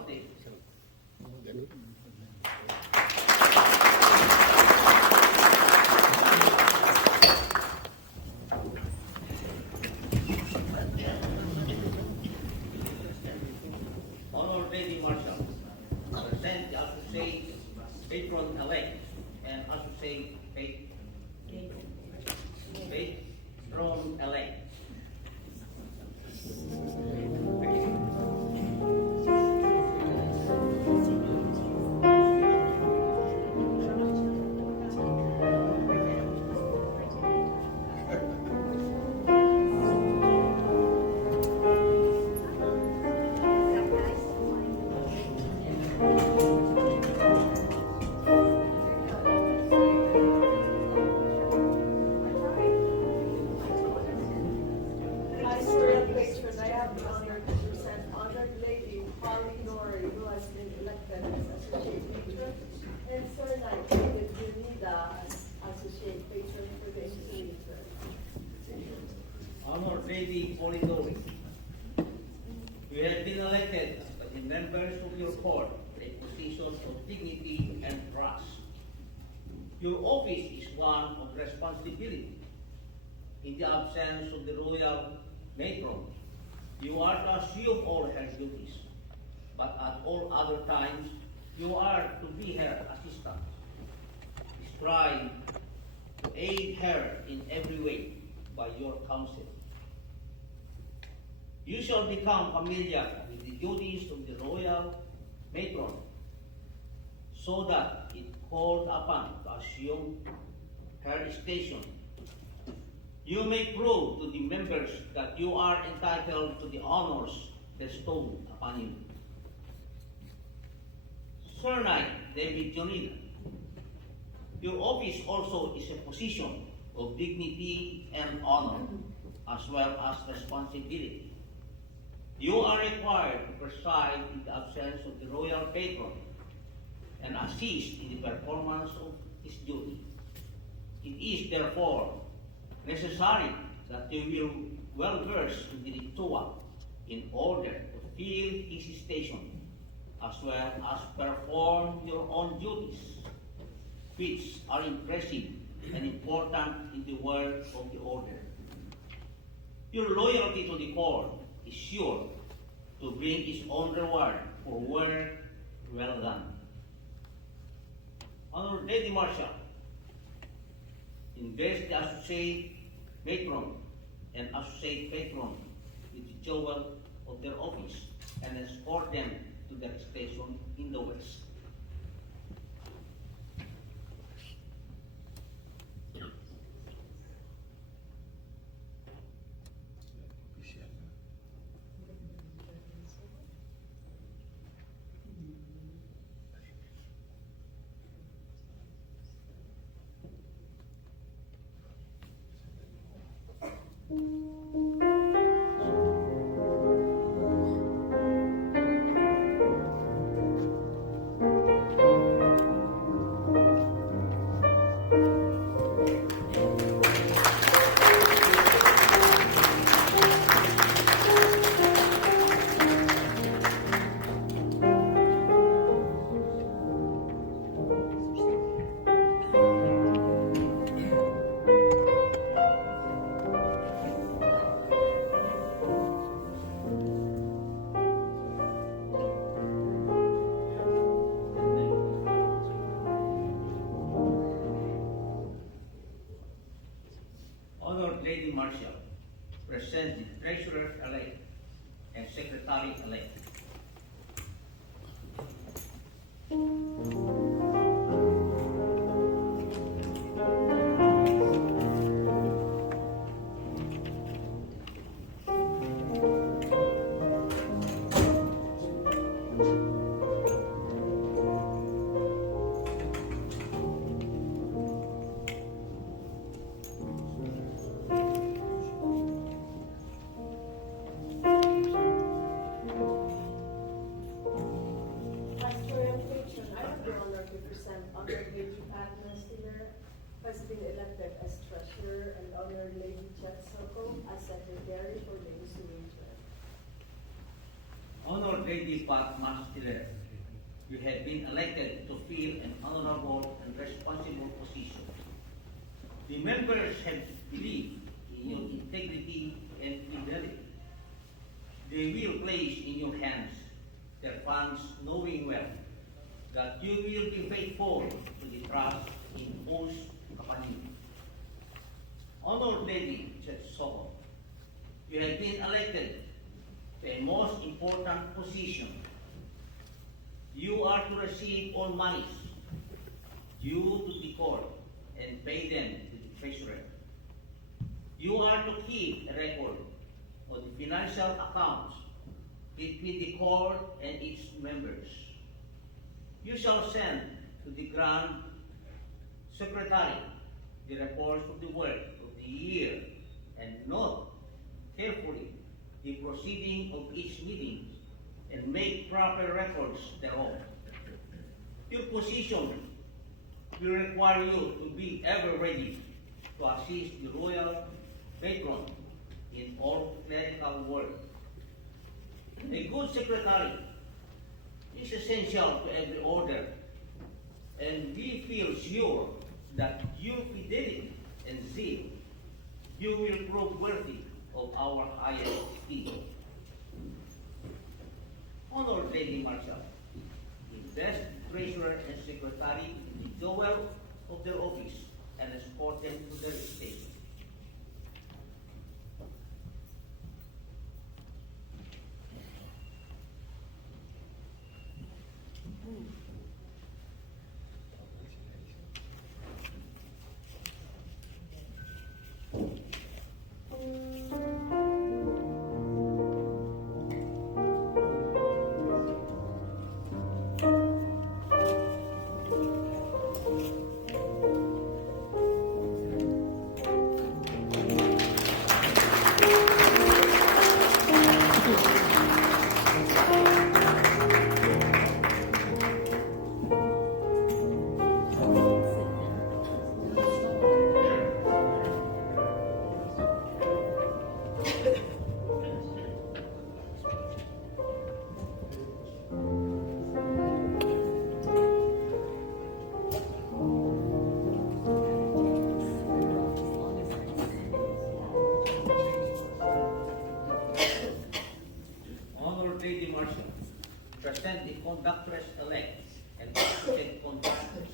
Honorable Dave. Honorable David Marshall, present the associate patron-elect and associate patron-elect. I swear patron, I have the honor to present honored lady Holly Norrie, who has been elected as associate patron, and Sir Knight David Unida as associate patron for the ensuing term. Honorable Lady Polidori, you have been elected as the members of your court to a position of dignity and trust. Your office is one of responsibility. In the absence of the royal matron, you are to assume all her duties, but at all other times, you are to be her assistant. Strive to aid her in every way by your counsel. You shall become familiar with the duties of the royal matron, so that if called upon to assume her station, you may prove to the members that you are entitled to the honors bestowed upon you. Sir Knight David Jonina, your office also is a position of dignity and honor, as well as responsibility. You are required to preside in the absence of the royal patron and assist in the performance of his duty. It is therefore necessary that you will well versed in the ritual in order to fill his station, as well as perform your own duties, which are impressive and important in the work of the order. Your loyalty to the court is sure to bring its own reward for work well done. Honorable Lady Marshall, invest the associate matron and associate patron with the jewel of their office and escort them to their station in the west. Honored Lady Marshall, present the Treasurer-elect and Secretary-elect. Has been elected as treasurer and Honored Lady Chet Soko as secretary for the ensuing term. Honored Lady Pat Mastiller, you have been elected to fill an honorable and responsible position. The members have believed in your integrity and fidelity. They will place in your hands their funds, knowing well that you will be faithful to the trust imposed upon you. Honored Lady Chetsoho, you have been elected to a most important position. You are to receive all monies due to the court and pay them to the treasurer. You are to keep a record of the financial accounts between the court and its members. You shall send to the Grand Secretary the reports of the work of the year and note carefully the proceeding of each meeting and make proper records thereof. Your position will require you to be ever ready to assist the royal patron in all clerical work. A good secretary is essential to every order, and we feel sure that your fidelity and zeal you will prove worthy of our highest esteem. Honored Lady Marshal, invest treasurer and secretary in the jewel of their office and escort them to their estate. Honored Lady Marshal, present the conductress-elect and assistant conductor